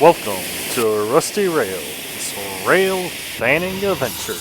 Welcome to Rusty Rail's Rail Fanning Adventure.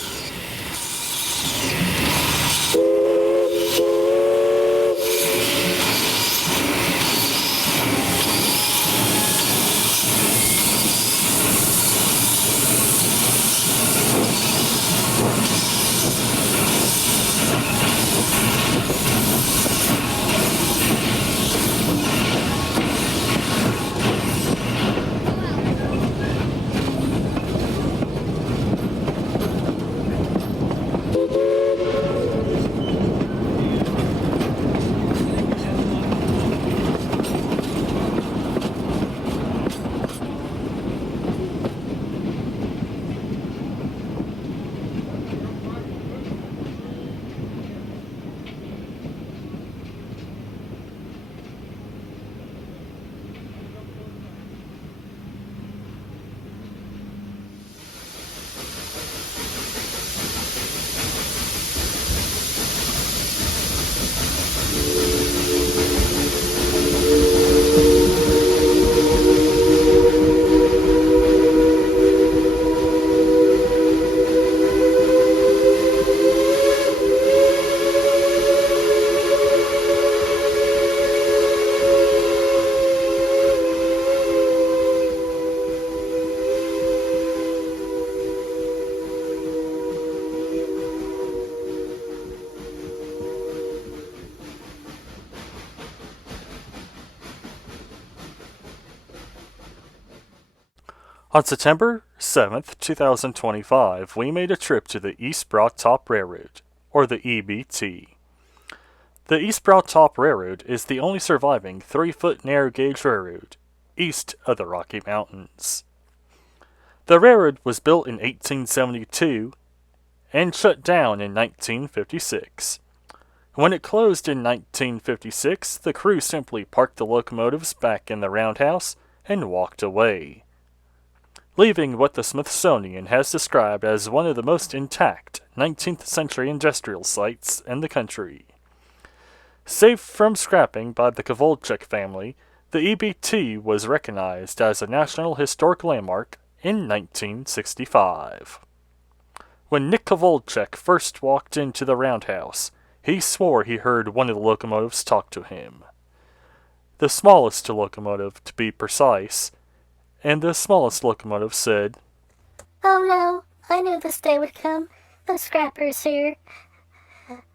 On September 7th, 2025, we made a trip to the East Broad Top Railroad, or the EBT. The East Broad Top Railroad is the only surviving 3-foot narrow gauge railroad east of the Rocky Mountains. The railroad was built in 1872 and shut down in 1956. When it closed in 1956, the crew simply parked the locomotives back in the roundhouse and walked away, leaving what the Smithsonian has described as one of the most intact 19th century industrial sites in the country. Saved from scrapping by the Kovalchuk family, the EBT was recognized as a National Historic Landmark in 1965. When Nick Kovalchuk first walked into the roundhouse, he swore he heard one of the locomotives talk to him. The smallest locomotive, to be precise, and the smallest locomotive said, "Oh no, I knew this day would come. The scrapper's here.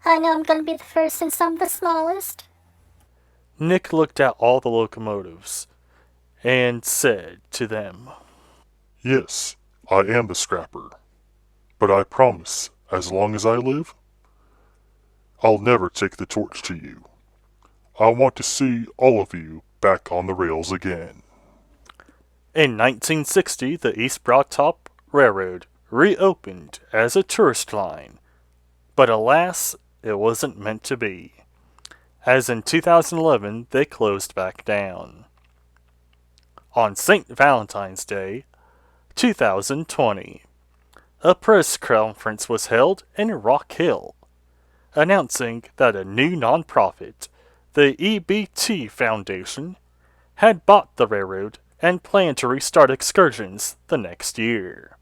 I know I'm gonna be the first since I'm the smallest." Nick looked at all the locomotives and said to them, "Yes, I am the scrapper. But I promise, as long as I live, I'll never take the torch to you. I want to see all of you back on the rails again." In 1960, the East Broad Top Railroad reopened as a tourist line, but alas, it wasn't meant to be, as in 2011 they closed back down. On St. Valentine's Day, 2020, a press conference was held in Rock Hill, announcing that a new nonprofit, the EBT Foundation, had bought the railroad and planned to restart excursions the next year.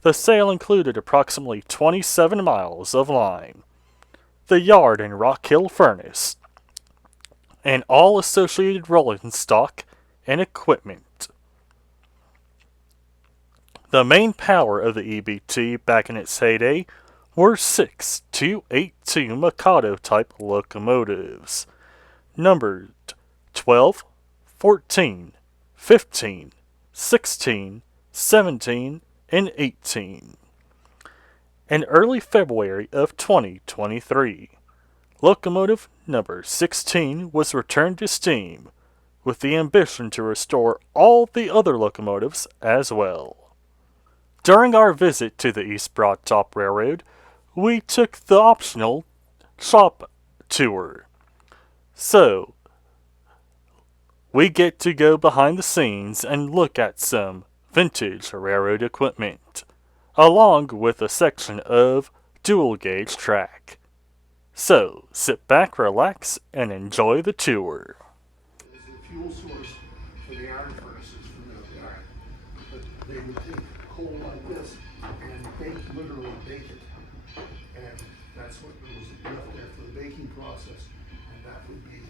The sale included approximately 27 miles of line, the yard and Rock Hill furnace, and all associated rolling stock and equipment. The main power of the EBT back in its heyday were 6 282 Mikado-type locomotives, numbered 12, 14, 15, 16, 17, and 18. In early February of 2023, locomotive number 16 was returned to steam, with the ambition to restore all the other locomotives as well. During our visit to the East Broad Top Railroad, we took the optional shop tour. So, we get to go behind the scenes and look at some vintage railroad equipment, along with a section of dual gauge track. So, sit back, relax, and enjoy the tour. Is the fuel source for the iron furnaces from the yard. But they would take coal like this and literally bake it. And that's what was left there for the baking process. And that would be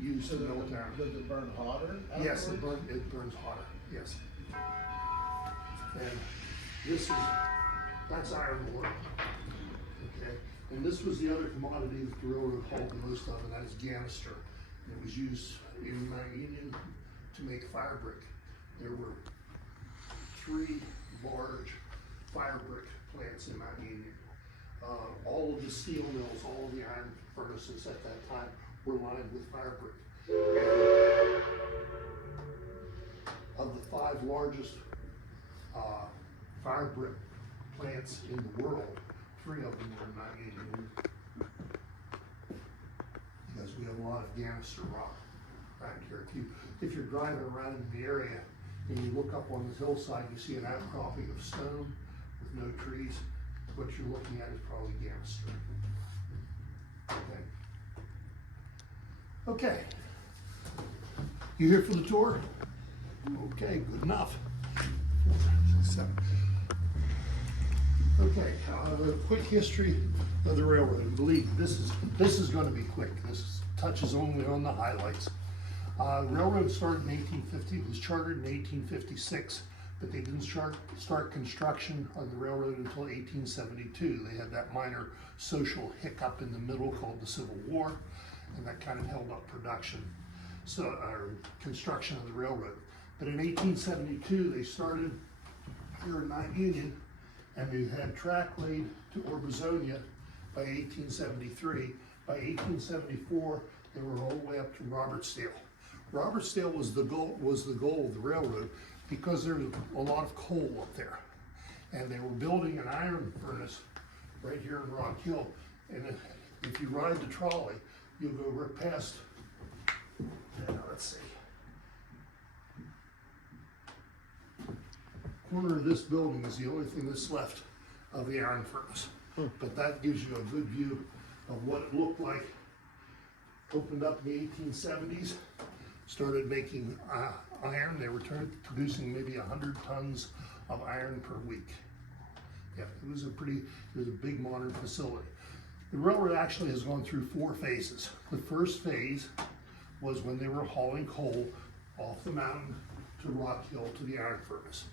used to melt iron. Does it burn hotter? Yes, afterwards? it burns hotter, yes. And that's iron ore. Okay, and this was the other commodity that the railroad hauled the most of, and that is ganister. And it was used in Mount Union to make fire brick. There were 3 large fire brick plants in Mount Union. All of the steel mills, all of the iron furnaces at that time were lined with fire brick. And of the 5 largest fire brick plants in the world, 3 of them were in Mount Union, because we have a lot of ganister rock right here. If you're driving around in the area and you look up on the hillside, you see an outcropping of stone with no trees. What you're looking at is probably ganister. Okay. You here for the tour? Okay, good enough. 7. Okay, a quick history of the railroad. And believe me, this is going to be quick. This touches only on the highlights. Railroad started in 1850. It was chartered in 1856, but they didn't start construction on the railroad until 1872. They had that minor social hiccup in the middle called the Civil War, and that kind of held up production, construction of the railroad. But in 1872, they started here in Mount Union, and they had track laid to Orbezonia by 1873. By 1874, they were all the way up to Robertsdale. Robertsdale was the goal of the railroad because there was a lot of coal up there, and they were building an iron furnace right here in Rock Hill. And if you ride the trolley, you'll go right past. Let's see. Corner of this building is the only thing that's left of the iron furnace. But that gives you a good view of what it looked like. Opened up in the 1870s, started making iron. They were producing maybe 100 tons of iron per week. Yeah, it was a big modern facility. The railroad actually has gone through 4 phases. The first phase was when they were hauling coal off the mountain to Rock Hill to the iron furnace.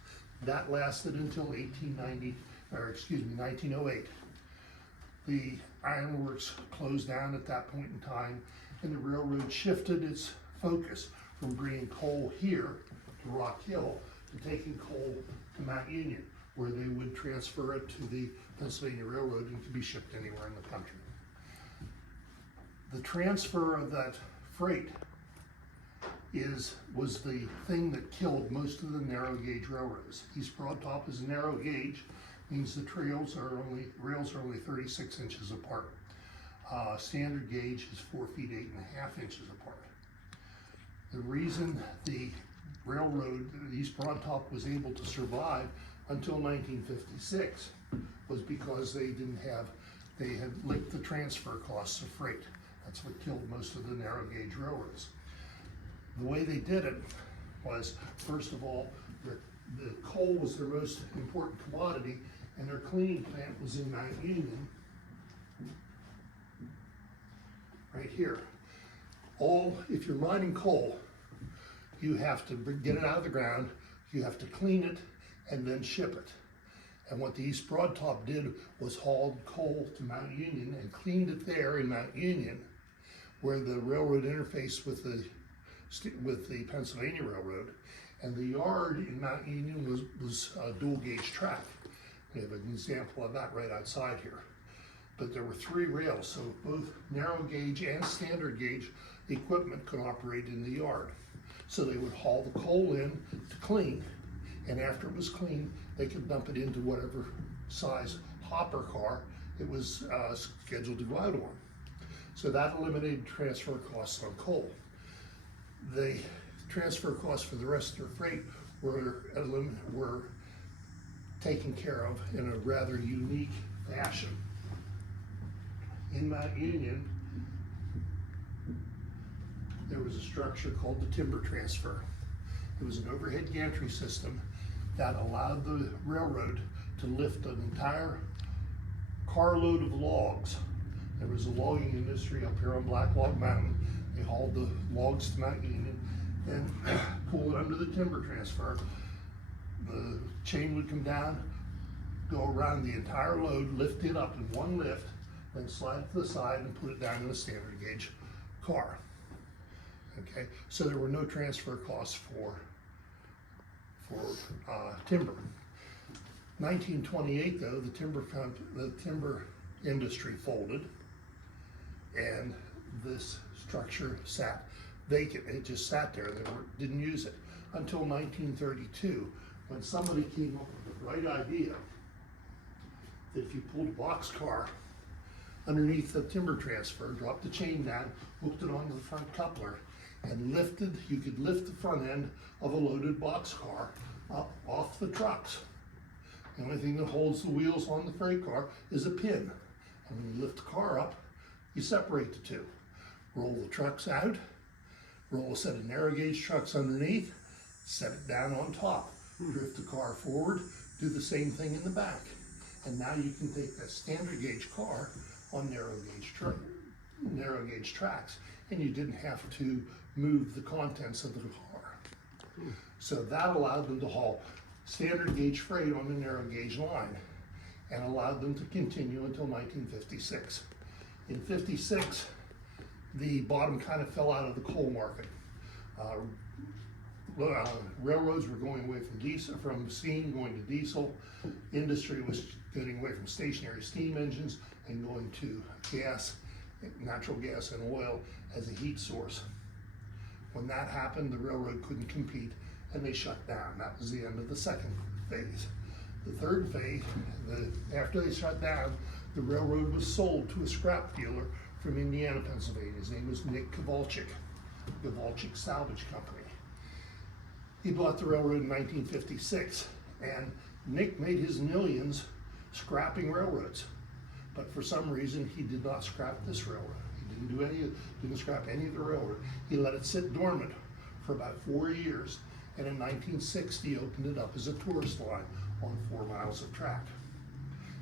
That lasted until 1908. The ironworks closed down at that point in time, and the railroad shifted its focus from bringing coal here to Rock Hill to taking coal to Mount Union, where they would transfer it to the Pennsylvania Railroad and could be shipped anywhere in the country. The transfer of that freight was the thing that killed most of the narrow gauge railroads. East Broad Top is narrow gauge, means the rails are only 36 inches apart. Standard gauge is 4 feet 8.5 inches apart. The reason the railroad, the East Broad Top, was able to survive until 1956 was because they had licked the transfer costs of freight. That's what killed most of the narrow gauge railroads. The way they did it was, first of all, the coal was their most important commodity, and their cleaning plant was in Mount Union, right here. If you're mining coal, you have to get it out of the ground, you have to clean it, and then ship it. And what the East Broad Top did was hauled coal to Mount Union and cleaned it there in Mount Union, where the railroad interfaced with the Pennsylvania Railroad, and the yard in Mount Union was a dual gauge track. We have an example of that right outside here. But there were 3 rails, so both narrow gauge and standard gauge equipment could operate in the yard. So they would haul the coal in to clean, and after it was clean, they could dump it into whatever size hopper car it was scheduled to go out on. So that eliminated transfer costs on coal. The transfer costs for the rest of their freight were taken care of in a rather unique fashion. In Mount Union, there was a structure called the timber transfer. It was an overhead gantry system that allowed the railroad to lift an entire carload of logs. There was a logging industry up here on Black Log Mountain. They hauled the logs to Mount Union and pulled it under the timber transfer. The chain would come down, go around the entire load, lift it up in one lift, then slide it to the side and put it down in a standard gauge car. Okay, so there were no transfer costs for timber. 1928, though, the timber industry folded, and this structure sat vacant. It just sat there. Didn't use it until 1932, when somebody came up with the right idea that if you pulled a box car underneath the timber transfer, dropped the chain down, hooked it onto the front coupler, and you could lift the front end of a loaded box car up off the trucks. The only thing that holds the wheels on the freight car is a pin. And when you lift the car up, you separate the two. Roll the trucks out, roll a set of narrow gauge trucks underneath, set it down on top, drift the car forward, do the same thing in the back. And now you can take that standard gauge car on narrow gauge tracks, and you didn't have to move the contents of the car. So that allowed them to haul standard gauge freight on the narrow gauge line, and allowed them to continue until 1956. In 56, the bottom kind of fell out of the coal market. Railroads were going away from steam, going to diesel. Industry was getting away from stationary steam engines and going to natural gas and oil as a heat source. When that happened, the railroad couldn't compete and they shut down. That was the end of the second phase. The third phase, after they shut down, the railroad was sold to a scrap dealer from Indiana, Pennsylvania. His name was Nick Kowalczyk, Kowalczyk Salvage Company. He bought the railroad in 1956, and Nick made his millions scrapping railroads. But for some reason, he did not scrap this railroad. He didn't scrap any of the railroad. He let it sit dormant for about 4 years, and in 1960 opened it up as a tourist line on 4 miles of track.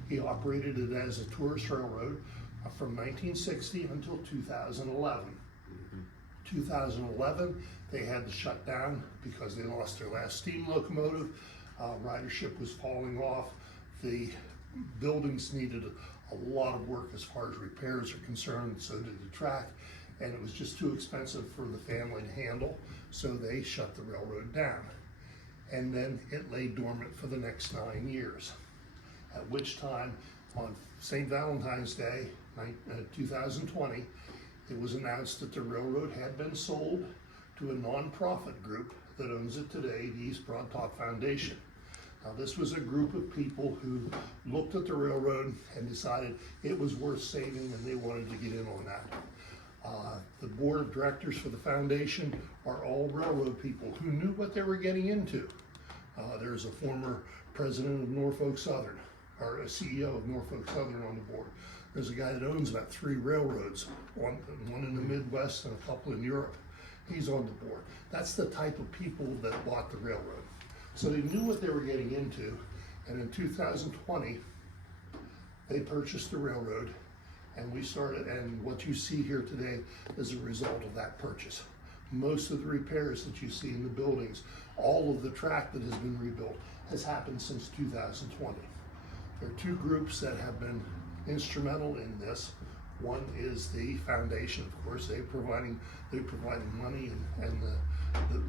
He operated it as a tourist railroad from 1960 until 2011. 2011, they had to shut down because they lost their last steam locomotive. Ridership was falling off. The buildings needed a lot of work as far as repairs are concerned, so did the track, and it was just too expensive for the family to handle, so they shut the railroad down. And then it lay dormant for the next 9 years, at which time on St. Valentine's Day, 2020, it was announced that the railroad had been sold to a nonprofit group that owns it today, the East Broad Top Foundation. Now, this was a group of people who looked at the railroad and decided it was worth saving, and they wanted to get in on that. The board of directors for the foundation are all railroad people who knew what they were getting into. There's a former president of Norfolk Southern, or a CEO of Norfolk Southern on the board. There's a guy that owns about 3 railroads, one in the Midwest and a couple in Europe. He's on the board. That's the type of people that bought the railroad. So they knew what they were getting into, and in 2020, they purchased the railroad, and we started, and what you see here today is a result of that purchase. Most of the repairs that you see in the buildings, all of the track that has been rebuilt, has happened since 2020. There are 2 groups that have been instrumental in this. One is the foundation, of course. They're providing money and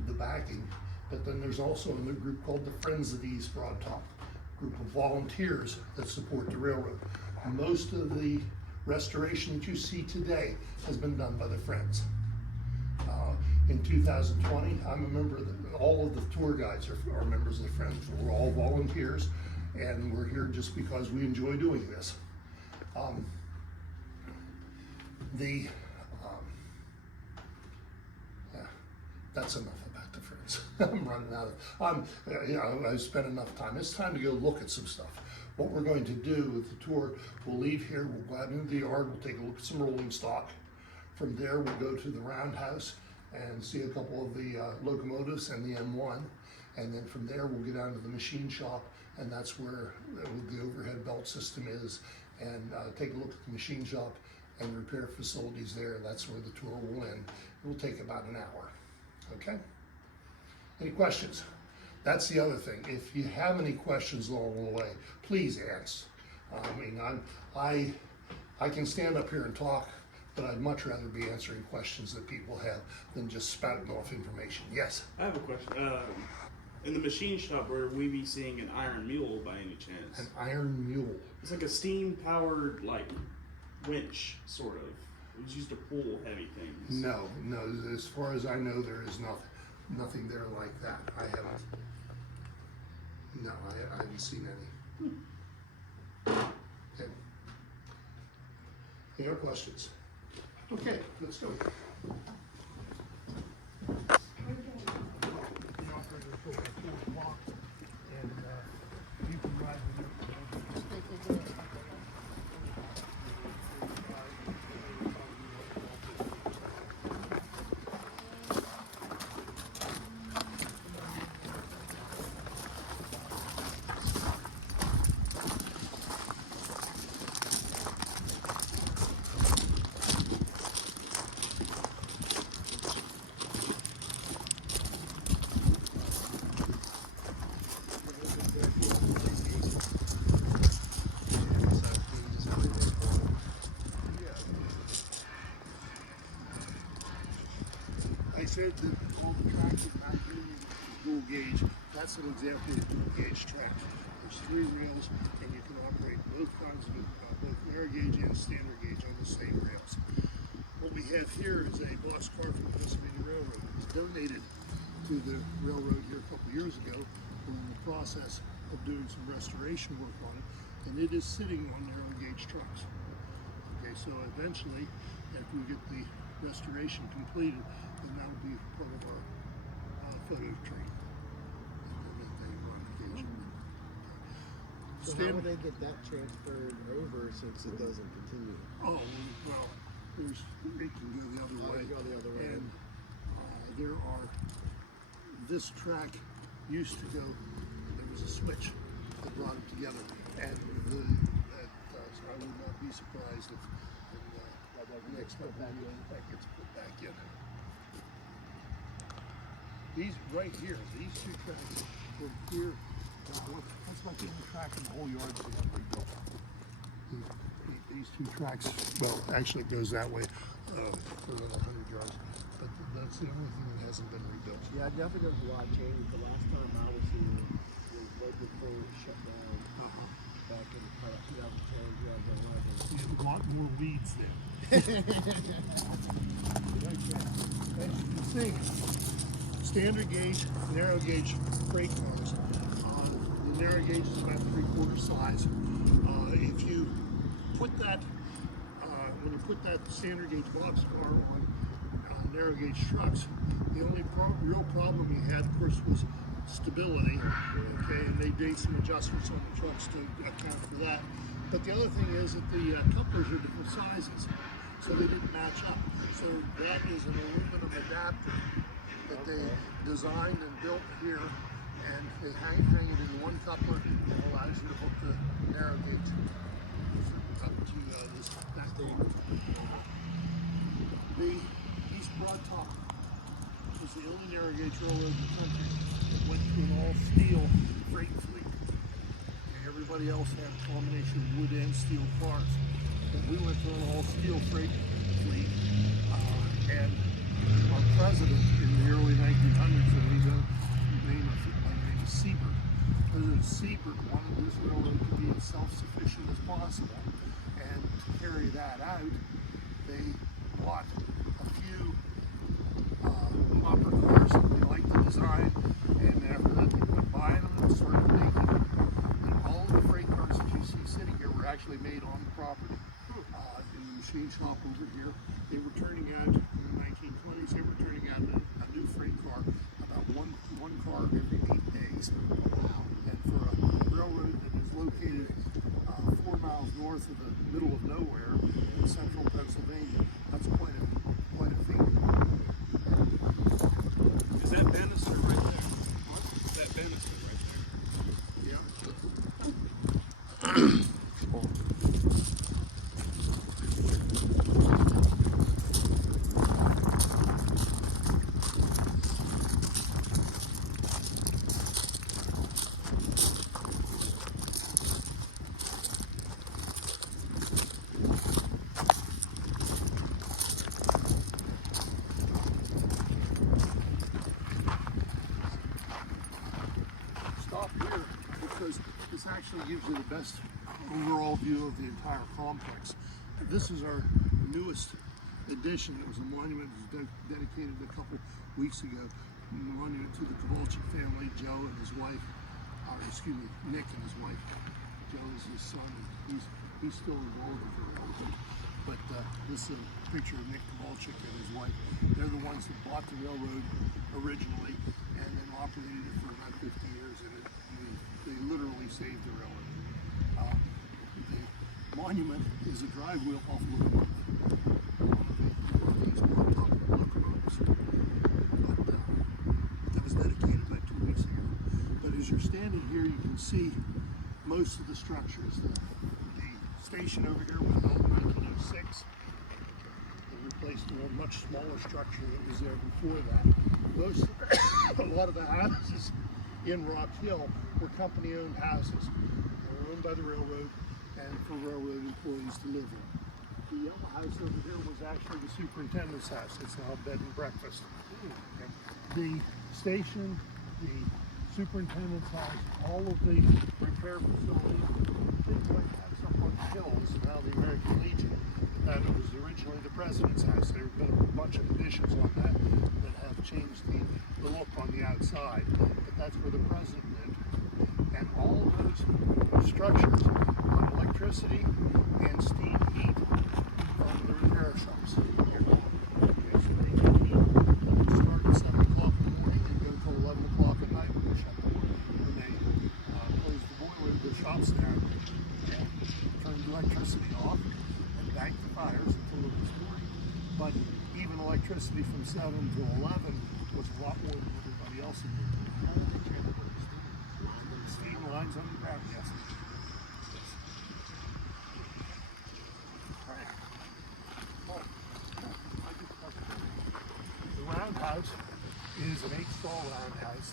the backing. But then there's also another group called the Friends of the East Broad Top, a group of volunteers that support the railroad. Most of the restoration that you see today has been done by the Friends. In 2020, I'm a member of all of the tour guides are members of the Friends. We're all volunteers, and we're here just because we enjoy doing this. That's enough about the Friends. I'm running out of, I've spent enough time. It's time to go look at some stuff. What we're going to do with the tour, we'll leave here, we'll go out into the yard, we'll take a look at some rolling stock. From there, we'll go to the roundhouse, and see a couple of the locomotives and the M1. And then from there, we'll get down to the machine shop, and that's where the overhead belt system is, and take a look at the machine shop and repair facilities there. That's where the tour will end. It will take about an hour. Okay? Any questions? That's the other thing. If you have any questions along the way, please ask. I mean, I can stand up here and talk, but I'd much rather be answering questions that people have than just spouting off information. Yes? I have a question. In the machine shop, where we be seeing an iron mule by any chance? An iron mule. It's like a steam-powered, like, winch, sort of. It's used to pull heavy things. No. As far as I know, there is nothing there like that. I haven't. No, I haven't seen any. Okay. Any other questions? Okay, let's go. I said that all the tracks are back here dual gauge. That's an example of a dual gauge track. There's 3 rails, and you can operate both kinds of both narrow gauge and standard gauge on the same rails. What we have here is a box car from the Pennsylvania Railroad. It was donated to the railroad here a couple years ago. We're in the process of doing some restoration work on it, and it is sitting on narrow gauge trucks. Okay, so eventually, after we get the restoration completed, then that will be part of our photo tree. So how will they get that transferred over since it doesn't continue? Oh, well, it can go the other way. Go the other way. And there are, this track used to go, there was a switch that brought it together. And so I would not be surprised if the next couple of years that gets put back in. These right here, these 2 tracks from here, that's like the only track in the whole yard that got rebuilt. These 2 tracks, well, actually it goes that way for another 100 yards, but that's the only thing that hasn't been rebuilt. Yeah, definitely there's a lot of changes. The last time I was here was right before it shut down back in 2010, 2011. There's a lot more weeds there. Right there. As you can see, standard gauge, narrow gauge freight cars. The narrow gauge is about 3/4 size. If you put that, when you put that standard gauge box car on narrow gauge trucks, the only real problem you had, of course, was stability. Okay, and they did some adjustments on the trucks to account for that. But the other thing is that the couplers are different sizes, so they didn't match up. So that is an aluminum adapter that they designed and built here, and they hang it in one coupler and allows you to hook the narrow gauge up to this back door. The East Broad Top was the only narrow gauge railroad in the country that went to an all-steel freight fleet. Everybody else had a combination of wood and steel cars. But we went to an all-steel freight fleet, and our president in the early 1900s, and he's name is Siebert. President Siebert wanted this railroad to be as self-sufficient as possible, and to carry that out, they bought a few hopper cars that they liked the design, and after that they quit buying them and started making them. And all of the freight cars that you see sitting here were actually made on the property. In the machine shop over here, they were turning out, in the 1920s, they were turning out a new freight car, about one car every 8 days. And for a railroad that is located 4 miles north of the middle of nowhere in central Pennsylvania, that's quite a feat. Stop here because this actually gives you the best overall view of the entire complex. This is our newest addition. It was a monument that was dedicated a couple weeks ago. A monument to the Kowalczyk family, Joe and his wife, Nick and his wife. Joe is his son, and he's still involved with the railroad. But this is a picture of Nick Kowalczyk and his wife. They're the ones that bought the railroad originally and then operated it for about 50 years, and they literally saved the railroad. The monument is a drive wheel off locomotive. These one-top locomotives. But that was dedicated about 2 weeks ago. But as you're standing here, you can see most of the structures. The station over here was built in 1906. They replaced a much smaller structure that was there before that. A lot of the houses in Rock Hill were company-owned houses. They were owned by the railroad and for railroad employees to live in. The yellow house over here was actually the superintendent's house. It's now a bed and breakfast. And the station, the superintendent's house, all of the repair facilities, things like that's up on the hills, now the American Legion. That was originally the president's house. There have been a bunch of additions on that that have changed the look on the outside, but that's where the president lived. And all of those structures on electricity and steam heat from the repair shops. Okay, so they start at 7 o'clock in the morning and go till 11 o'clock at night when they shut the when they close the boiler, the shops down, and turn the electricity off and bank the fires until the next morning. But even electricity from 7 to 11 was a lot more than everybody else in there. The steam lines underground, yes. Right. Oh, the roundhouse is an 8-stall roundhouse.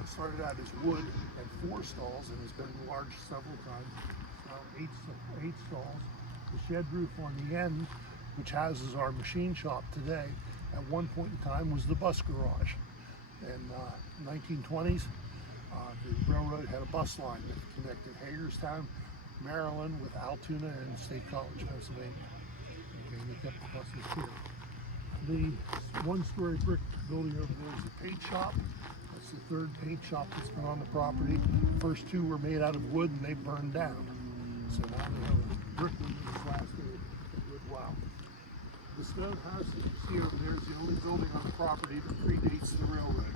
It started out as wood and 4 stalls and has been enlarged several times. Eight stalls. The shed roof on the end, which houses our machine shop today, at one point in time was the bus garage. In 1920s, the railroad had a bus line that connected Hagerstown, Maryland with Altoona and State College, Pennsylvania. Okay, and they kept the buses here. The one-story brick building over there is a paint shop. That's the 3rd paint shop that's been on the property. The first 2 were made out of wood and they burned down. So now we have a brick one that was lasted a good while. The stone house that you see over there is the only building on the property that predates the railroad.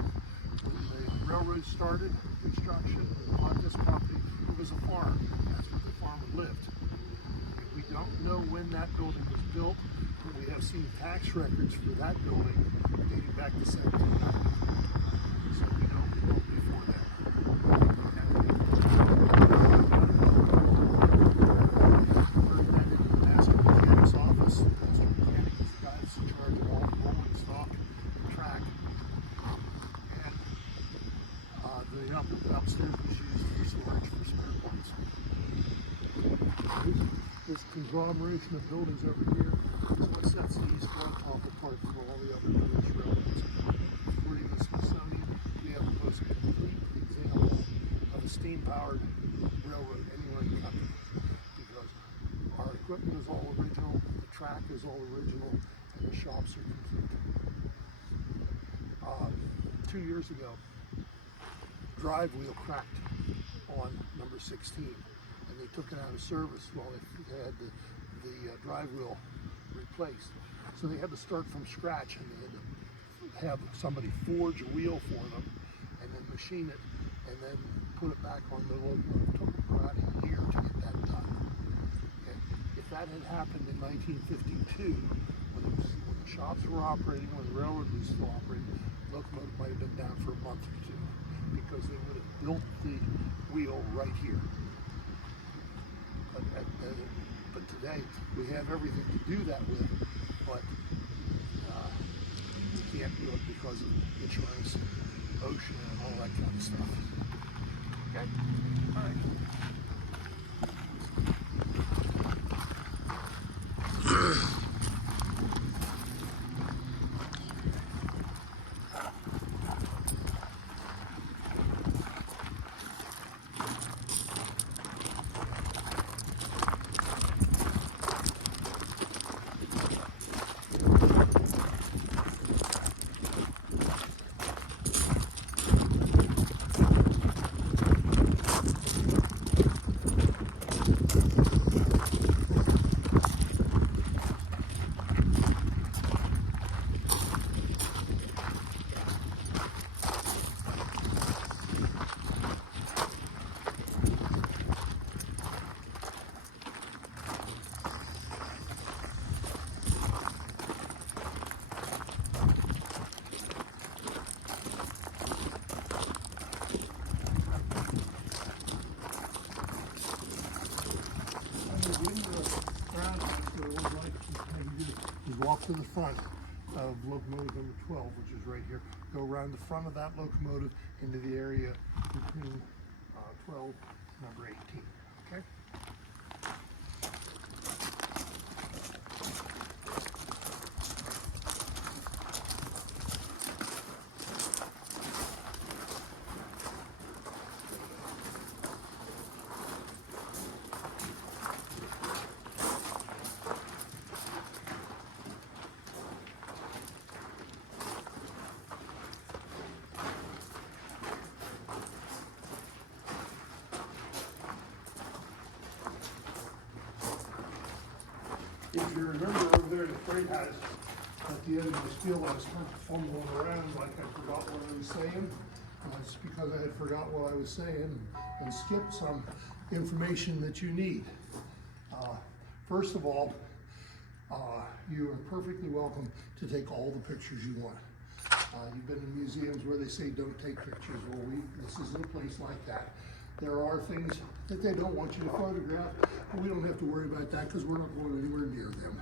When the railroad started construction on this property, it was a farm. That's where the farmer lived. We don't know when that building was built, but we have seen tax records for that building dating back to 1790. So we know it was built before that. Upstairs was used for storage for spare parts. This conglomeration of buildings over here is what sets the East Broad Top apart from all the other British railroads. According to the Smithsonian, we have the most complete example of a steam-powered railroad anywhere in the country because our equipment is all original, the track is all original, and the shops are complete. 2 years ago, drive wheel cracked on number 16 and they took it out of service while they had the drive wheel replaced. So they had to start from scratch and they had to have somebody forge a wheel for them and then machine it and then put it back on the locomotive. It took about a year to get that done. And if that had happened in 1952, when the shops were operating, when the railroad was still operating, the locomotive might have been down for a month or 2. Because they would have built the wheel right here. But today we have everything to do that with, but we can't do it because of insurance, ocean, and all that kind of stuff. Okay? All right. You walk to the front of locomotive number 12, which is right here. Go around the front of that locomotive into the area between 12 and number 18. Okay? If you remember over there in the freight house, at the end of the spiel, I was kind of fumbling around like I forgot what I was saying. That's because I had forgot what I was saying and skipped some information that you need. First of all, you are perfectly welcome to take all the pictures you want. You've been in museums where they say don't take pictures. Well, this isn't a place like that. There are things that they don't want you to photograph, but we don't have to worry about that because we're not going anywhere near them.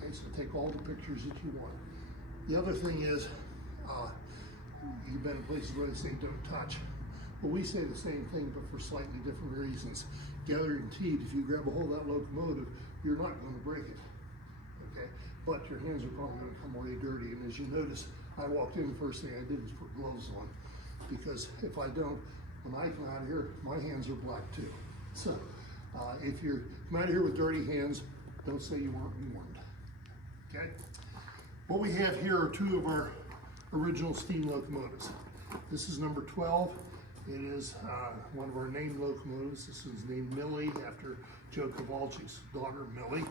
Okay, so take all the pictures that you want. The other thing is, you've been in places where they say don't touch. Well, we say the same thing, but for slightly different reasons. Guaranteed, if you grab a hold of that locomotive, you're not going to break it. Okay, but your hands are probably going to come away dirty. And as you notice, I walked in, the first thing I did was put gloves on, because if I don't, when I come out of here, my hands are black too. So if you come out of here with dirty hands, don't say you weren't warned. Okay? What we have here are two of our original steam locomotives. This is number 12. It is one of our named locomotives. This is named Millie after Joe Cavalci's daughter, Millie.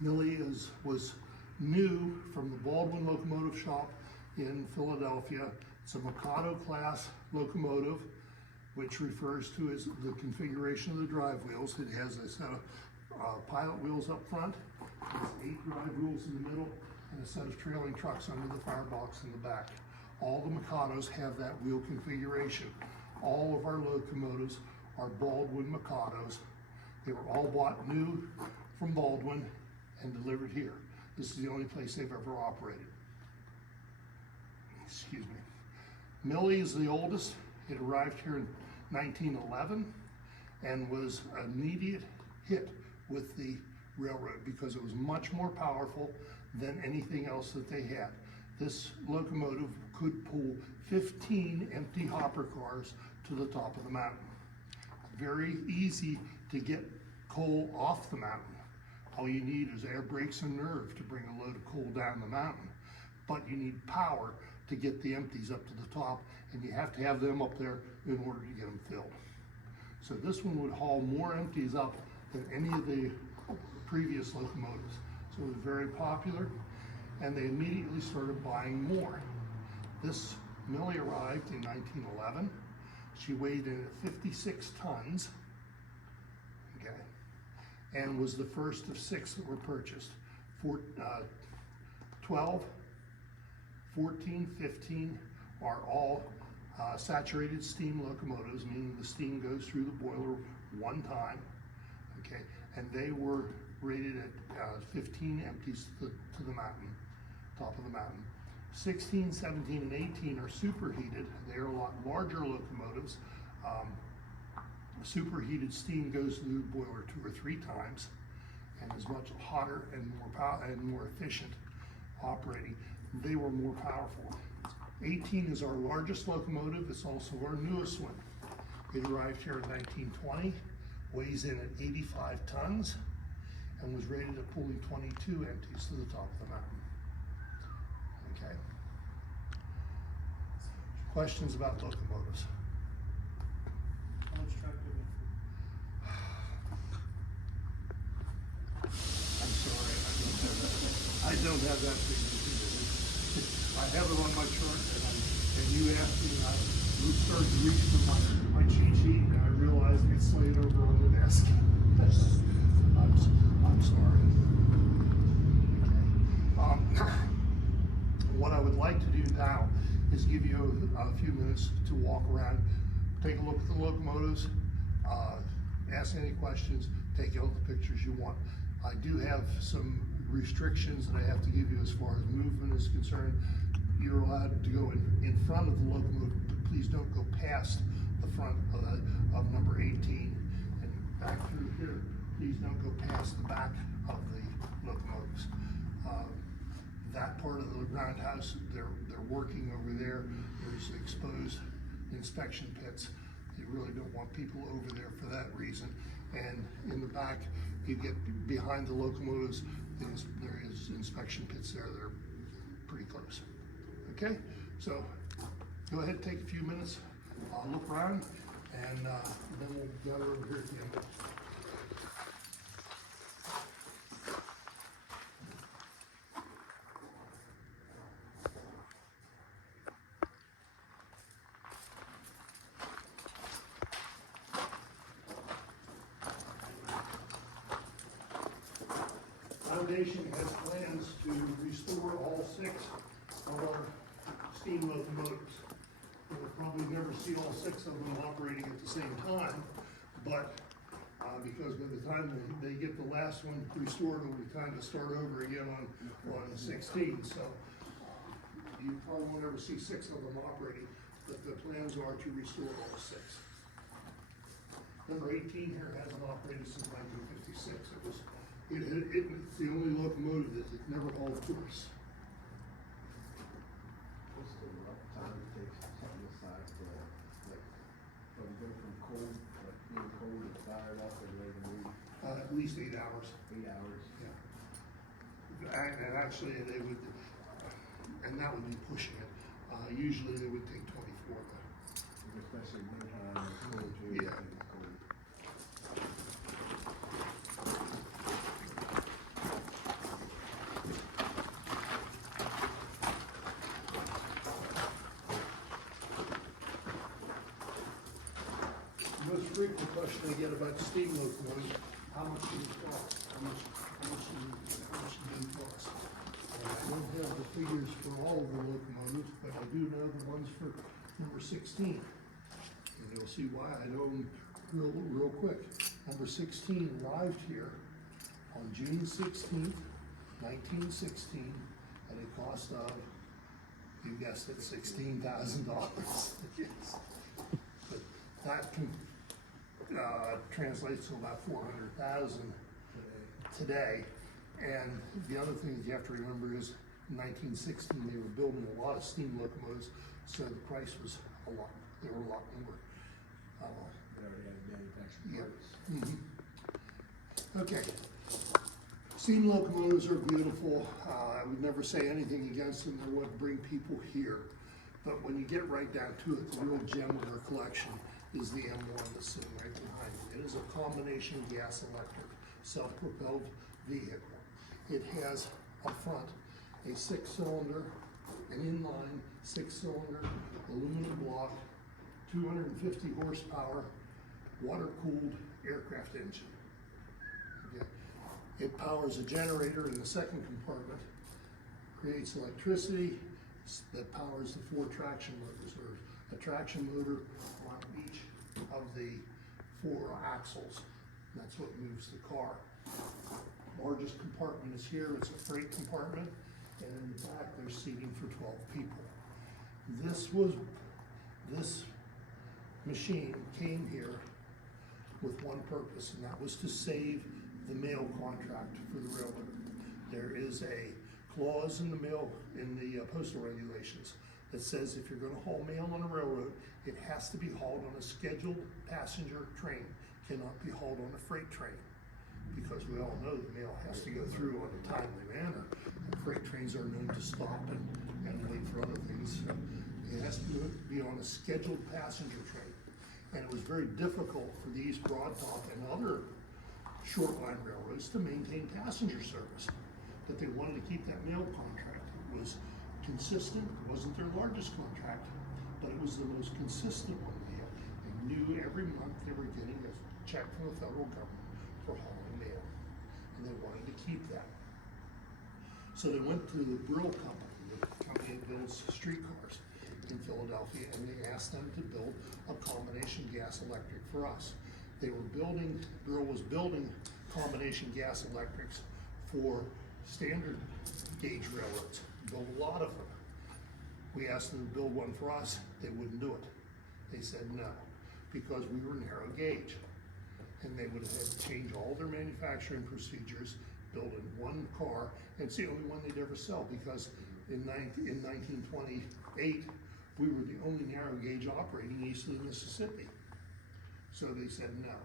Millie was new from the Baldwin Locomotive Shop in Philadelphia. It's a Mikado class locomotive, which refers to as the configuration of the drive wheels. It has a set of pilot wheels up front, it has 8 drive wheels in the middle, and a set of trailing trucks under the firebox in the back. All the Mikados have that wheel configuration. All of our locomotives are Baldwin Mikados. They were all bought new from Baldwin and delivered here. This is the only place they've ever operated. Excuse me. Millie is the oldest. It arrived here in 1911 and was an immediate hit with the railroad because it was much more powerful than anything else that they had. This locomotive could pull 15 empty hopper cars to the top of the mountain. Very easy to get coal off the mountain. All you need is air brakes and nerve to bring a load of coal down the mountain. But you need power to get the empties up to the top, and you have to have them up there in order to get them filled. So this one would haul more empties up than any of the previous locomotives. So it was very popular, and they immediately started buying more. This Millie arrived in 1911. She weighed in at 56 tons, okay, and was the first of 6 that were purchased. 12, 14, 15 are all Saturated steam locomotives, meaning the steam goes through the boiler one time, okay, and they were rated at 15 empties to the mountain, top of the mountain. 16, 17, and 18 are superheated. They are a lot larger locomotives. Superheated steam goes through the boiler 2 or 3 times and is much hotter and more efficient operating. They were more powerful. 18 is our largest locomotive. It's also our newest one. It arrived here in 1920, weighs in at 85 tons, and was rated at pulling 22 empties to the top of the mountain. Okay. Questions about locomotives? How much track do they? I'm sorry, I don't have that figure. I have it on my chart, and you asked me, and I started to reach for my cheat sheet, and I realized it's laid over on the desk. I'm sorry. Okay. What I would like to do now is give you a few minutes to walk around, take a look at the locomotives, ask any questions, take all the pictures you want. I do have some restrictions that I have to give you as far as movement is concerned. You're allowed to go in front of the locomotive, but please don't go past the front of number 18. And back through here, please don't go past the back of the locomotives. That part of the roundhouse, they're working over there. There's exposed inspection pits. You really don't want people over there for that reason. And in the back, you get behind the locomotives, there is inspection pits there. They're pretty close. Okay, so go ahead and take a few minutes, look around, and then we'll gather over here at the end. Foundation has plans to restore all 6 of our steam locomotives. We'll probably never see all 6 of them operating at the same time, but because by the time they get the last one restored, it'll be time to start over again on 16. So you probably won't ever see 6 of them operating, but the plans are to restore all 6. Number 18 here hasn't operated since 1956. It's the only locomotive that it never hauled course. What's the rough time it takes something this size to, like, from go from cold, like being cold and fired up and ready to move? At least 8 hours. 8 hours. Yeah. And actually, they would, and that would be pushing it. Usually, they would take 24 though. Especially wintertime, it's cold too. Yeah. It's cold. The most frequent question I get about steam locomotives, how much do they cost? How much do they cost? I don't have the figures for all of the locomotives, but I do know the ones for number 16. And you'll see why I know them real quick. Number 16 arrived here on June 16th, 1916, at a cost of, you guessed it, $16,000. Yes. But that translates to about 400,000 today. And the other thing that you have to remember is in 1916 they were building a lot of steam locomotives, so the price was a lot. They were a lot more. They already had manufactured Yeah. parts. Okay. Steam locomotives are beautiful. I would never say anything against them. They're what bring people here. But when you get right down to it, the real gem of their collection is the M1 that's sitting right behind it. It is a combination gas-electric, self-propelled vehicle. It has up front a 6-cylinder, an inline 6-cylinder, aluminum block, 250 horsepower, water-cooled aircraft engine. Okay. It powers a generator in the second compartment, creates electricity, that powers the 4 traction motors. There's a traction motor on each of the 4 axles. That's what moves the car. Largest compartment is here. It's a freight compartment, and in the back there's seating for 12 people. This machine came here with one purpose, and that was to save the mail contract for the railroad. There is a clause in the postal regulations that says if you're going to haul mail on a railroad, it has to be hauled on a scheduled passenger train. Cannot be hauled on a freight train, because we all know the mail has to go through on a timely manner. And freight trains are known to stop and wait for other things. So it has to be on a scheduled passenger train. And it was very difficult for the East Broadtop and other short line railroads to maintain passenger service. But they wanted to keep that mail contract. It was consistent. It wasn't their largest contract, but it was the most consistent one they had. They knew every month they were getting a check from the federal government for hauling mail, and they wanted to keep that. So they went to the Brill Company, the company that builds streetcars in Philadelphia, and they asked them to build a combination gas electric for us. Brill was building combination gas electrics for standard gauge railroads, built a lot of them. We asked them to build one for us, they wouldn't do it. They said no, because we were narrow gauge. And they would have had to change all their manufacturing procedures, build in one car, and it's the only one they'd ever sell, because in 1928, we were the only narrow gauge operating east of the Mississippi. So they said no.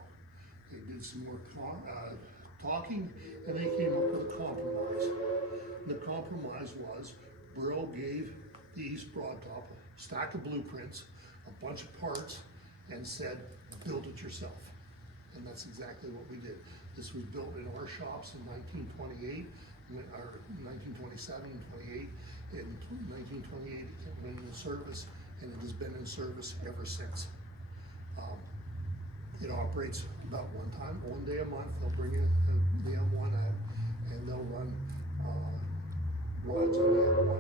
They did some more talking, and they came up with a compromise. The compromise was Brill gave the East Broadtop a stack of blueprints, a bunch of parts, and said, build it yourself. And that's exactly what we did. This was built in our shops in 1928, or 1927 and 28. In 1928, it went into service, and it has been in service ever since. It operates about one day a month. They'll bring in the M1 out, and they'll run rides on the M1.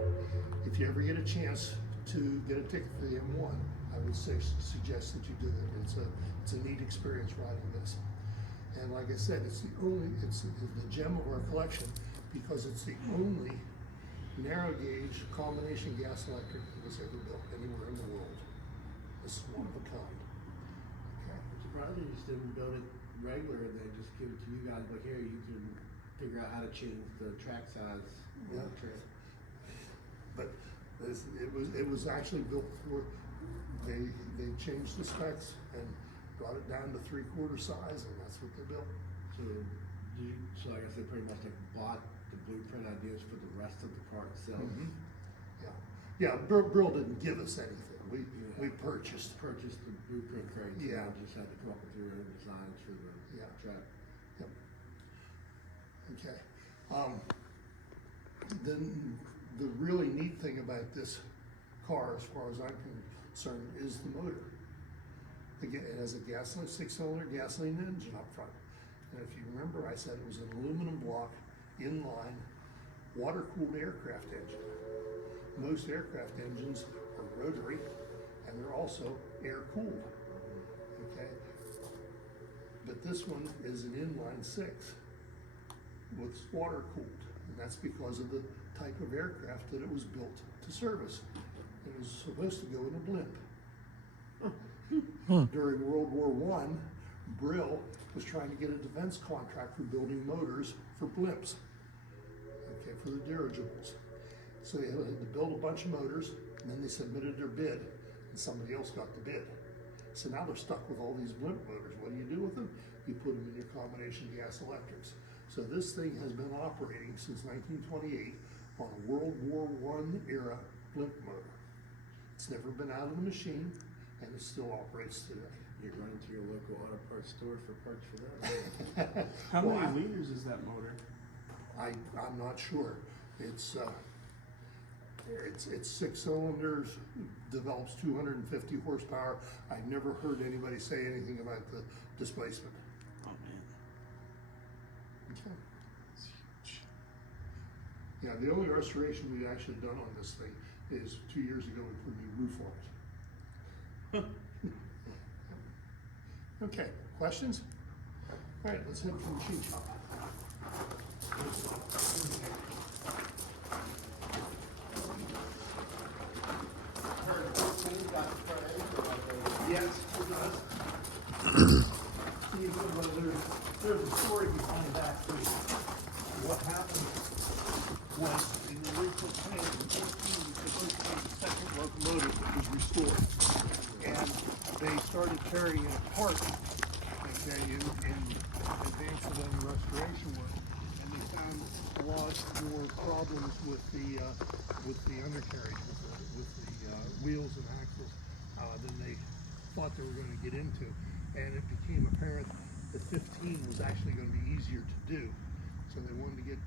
If you ever get a chance to get a ticket for the M1, I would suggest that you do it. It's a neat experience riding this. And like I said, it's the gem of our collection, because it's the only narrow gauge combination gas electric that was ever built anywhere in the world. This is one of a kind. Okay. I'm surprised they just didn't build it regular and they just give it to you guys, like, here, you can figure out how to change the track size. Yeah. But it was actually built for, they changed the specs and brought it down to 3/4 size, and that's what they built. So I guess they pretty much like bought the blueprint ideas for the rest of the car itself. Mm-hmm. Yeah. Brill didn't give us anything. We purchased. Purchased the blueprint crates. Yeah. And just had to come up with your own designs for the track. Yep. Okay. Then the really neat thing about this car, as far as I'm concerned, is the motor. It has a 6-cylinder gasoline engine up front. And if you remember, I said it was an aluminum block, inline, water-cooled aircraft engine. Most aircraft engines are rotary, and they're also air-cooled. Okay? But this one is an inline 6 with water-cooled. And that's because of the type of aircraft that it was built to service. It was supposed to go in a blimp. During World War I, Brill was trying to get a defense contract for building motors for blimps, okay, for the dirigibles. So they had to build a bunch of motors, and then they submitted their bid, and somebody else got the bid. So now they're stuck with all these blimp motors. What do you do with them? You put them in your combination gas electrics. So this thing has been operating since 1928 on a World War I era blimp motor. It's never been out of the machine, and it still operates today. You're running to your local auto parts store for parts for that. How Well, many liters is that motor? I'm not sure. It's 6 cylinders, develops 250 horsepower. I've never heard anybody say anything about the displacement. Oh man, Okay. it's huge. Yeah, the only restoration we've actually done on this thing is 2 years ago we put a new roof on it. Okay, questions? All right, let's head for the machine shop. Yes, it does. See, there's a story behind that too. What happened was in the original plan, in 14, was supposed to be the second locomotive that was restored. And they started carrying it apart, okay, in advance of any restoration work. And they found a lot more problems with the undercarriage, with the wheels and axles than they thought they were going to get into. And it became apparent that 15 was actually going to be easier to do. So they wanted to get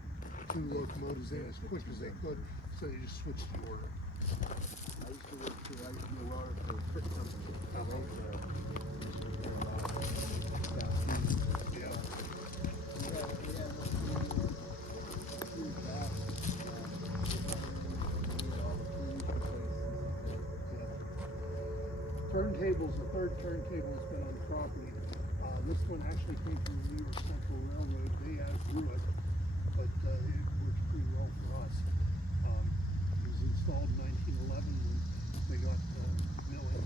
2 locomotives in as quick as they could, so they just switched the order. I used to work for, I used to be a welder for a fit company. Yeah. Turntables, the third turntable has been on the property. This one actually came from the New York Central Railroad. They outgrew it, but it works pretty well for us. It was installed in 1911 when they got milling,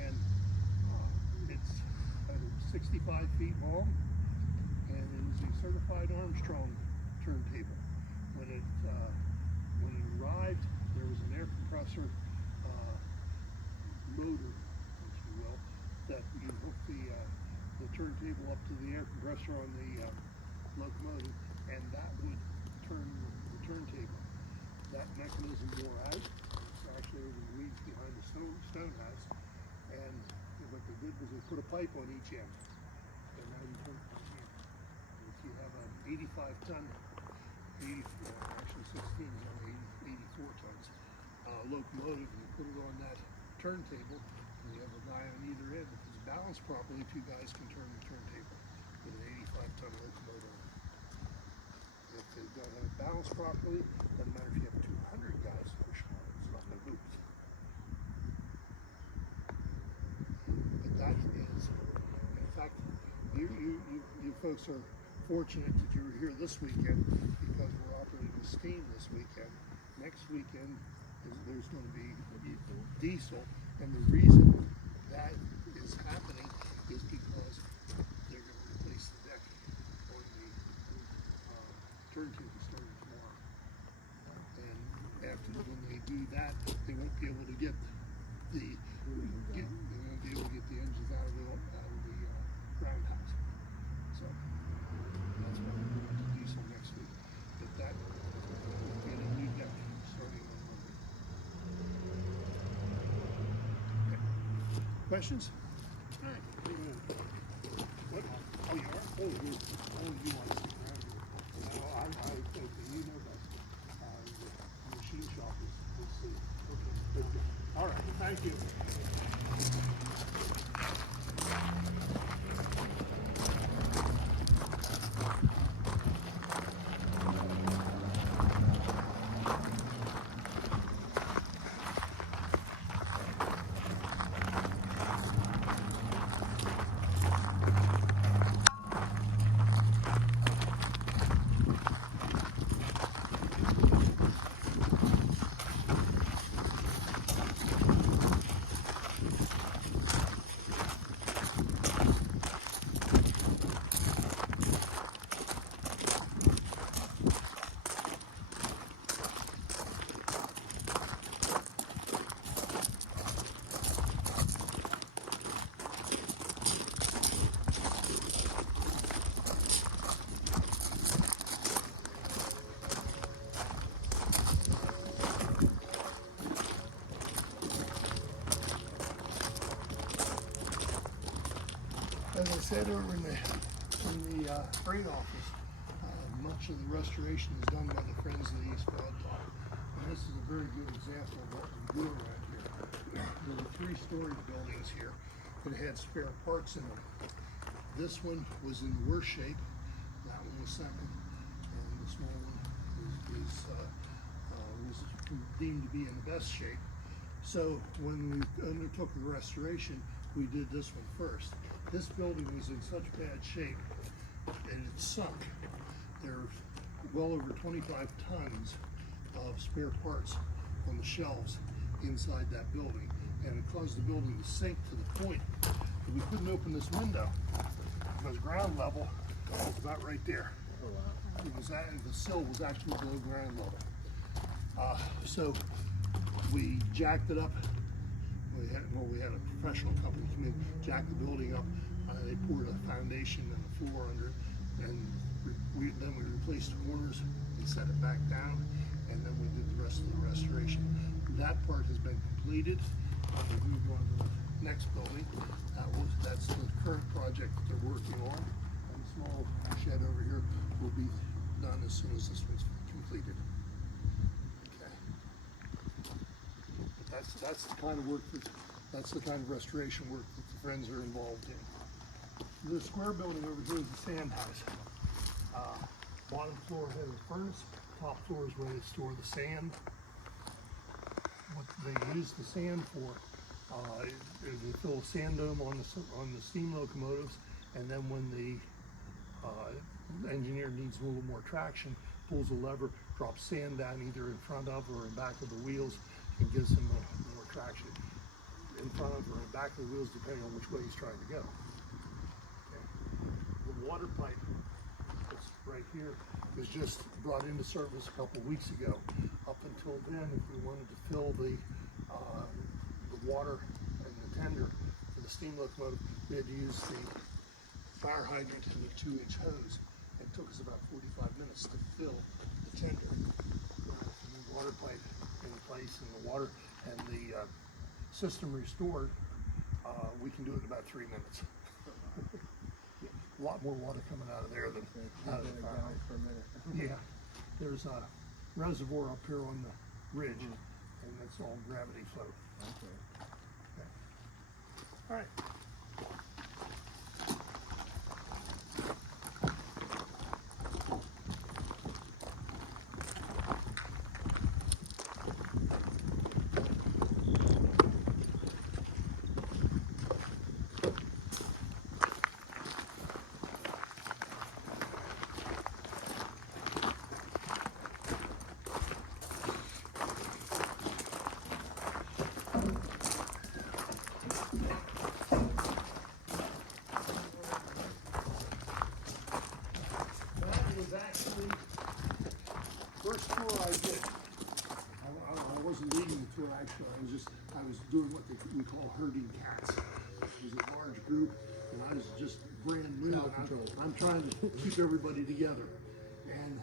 and it's 65 feet long, and it is a certified Armstrong turntable. When it arrived, there was an air compressor motor, if you will, that you hook the turntable up to the air compressor on the locomotive, and that would turn the turntable. That mechanism wore out. It's actually over the weeds behind the stone house, and what they did was they put a pipe on each end, and now you turn it from here. And if you have an 85-ton, actually 16 is only 84 tons locomotive, and you put it on that turntable, and you have a guy on either end. If it's balanced properly, 2 guys can turn the turntable with an 85-ton locomotive. If they don't have it balanced properly, doesn't matter if you have 200 guys pushing on it, it's not going to move. But that is, in fact, you folks are fortunate that you were here this weekend, because we're operating with steam this weekend. Next weekend, there's going to be diesel, and the reason that is happening is because they're going to replace the deck on the turntable starting tomorrow. And after when they do that, they won't be able to get the engines out of the roundhouse. So that's why we're going to diesel next week. But that will get a new deck starting on Monday. Okay. Questions? All right. What? Oh, you are? Oh, you want to stick around here? No, I think you know that the machine shop is safe. Okay. All right. Thank you. As I said over in the freight office, much of the restoration is done by the Friends of the East Broad Top. And this is a very good example of what we do around here. There were 3-story buildings here that had spare parts in them. This one was in worse shape. That one was second. And the small one was deemed to be in the best shape. So when we undertook the restoration, we did this one first. This building was in such bad shape and it sunk. There's well over 25 tons of spare parts on the shelves inside that building, and it caused the building to sink to the point that we couldn't open this window because ground level was about right there. It was the sill was actually below ground level. So we jacked it up. We had a professional company come in, jack the building up. They poured a foundation and a floor under it, and then we replaced the corners and set it back down, and then we did the rest of the restoration. That part has been completed. We moved on to the next building. That's the current project that they're working on. And the small shed over here will be done as soon as this one's completed. Okay. But that's the kind of work that's the kind of restoration work that the friends are involved in. The square building over here is the sand house. Bottom floor has a furnace. Top floor is where they store the sand. What they use the sand for is they fill a sand dome on the steam locomotives, and then when the engineer needs a little more traction, pulls a lever, drops sand down either in front of or in back of the wheels, and gives him more traction in front of or in back of the wheels, depending on which way he's trying to go. Okay. The water pipe that's right here was just brought into service a couple weeks ago. Up until then, if we wanted to fill the water and the tender for the steam locomotive, we had to use the fire hydrant and the 2-inch hose. It took us about 45 minutes to fill the tender. With the new water pipe in place and the water and the system restored, we can do it in about 3 minutes. A lot more water coming out of there than out of the fire hydrant. Yeah, there's a reservoir up here on the ridge, and that's all gravity flow. Okay. All right. Actually, first tour I did, I wasn't leading the tour actually, I was doing what we call herding cats. It was a large group, and I was just brand new, and I'm trying to keep everybody together. And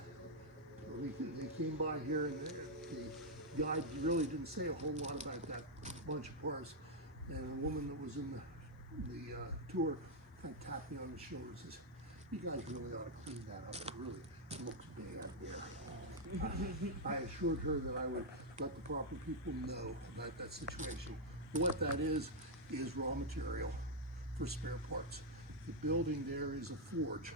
they came by here, and the guide really didn't say a whole lot about that bunch of parts. And a woman that was in the tour kind of tapped me on the shoulder and says, "You guys really ought to clean that up. It really looks bad there." I assured her that I would let the proper people know about that situation. What that is raw material for spare parts. The building there is a forge,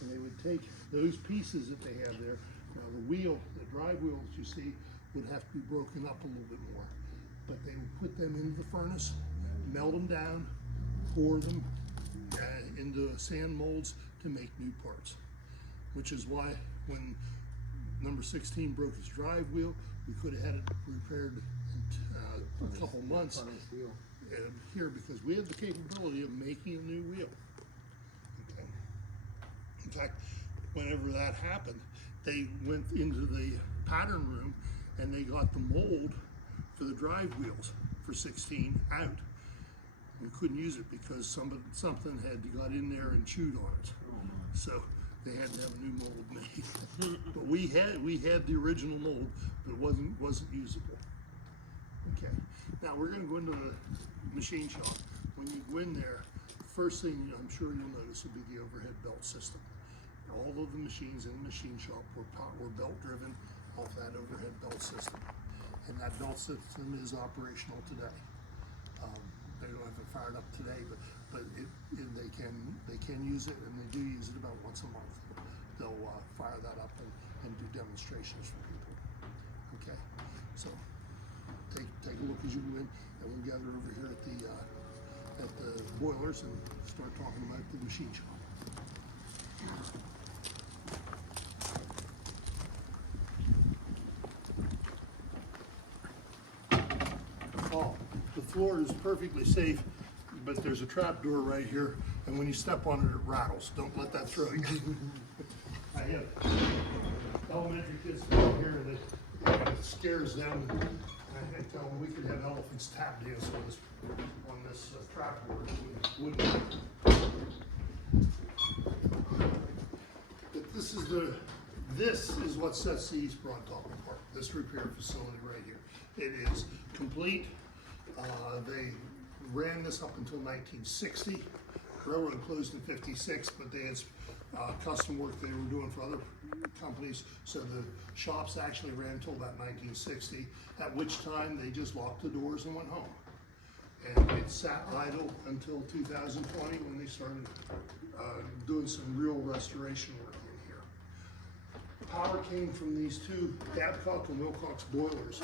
and they would take those pieces that they have there. Now the drive wheels you see would have to be broken up a little bit more, but they would put them into the furnace, melt them down, pour them into sand molds to make new parts, which is why when number 16 broke his drive wheel, we could have had it repaired in a couple months here, because we had the capability of making a new wheel. Okay. In fact, whenever that happened, they went into the pattern room and they got the mold for the drive wheels for 16 out. We couldn't use it because something had got in there and chewed on it. So they had to have a new mold made. But we had the original mold, but it wasn't usable. Okay. Now we're going to go into the machine shop. When you go in there, first thing I'm sure you'll notice will be the overhead belt system. All of the machines in the machine shop were belt driven off that overhead belt system, and that belt system is operational today. They don't have it fired up today, but they can use it, and they do use it about once a month. They'll fire that up and do demonstrations for people. Okay, so take a look as you go in, and we'll gather over here at the boilers and start talking about the machine shop. Oh, the floor is perfectly safe, but there's a trap door right here, and when you step on it, it rattles. Don't let that throw you. I have elementary kids down here, and it scares them. I tell them we could have elephants tap dance on this trap door. It wouldn't. But this is what sets the East Broad Top apart. This repair facility right here. It is complete. They ran this up until 1960. Railroad closed in 56, but they had custom work they were doing for other companies, so the shops actually ran until about 1960, at which time they just locked the doors and went home. And it sat idle until 2020 when they started doing some real restoration work in here. Power came from these two Babcock and Wilcox boilers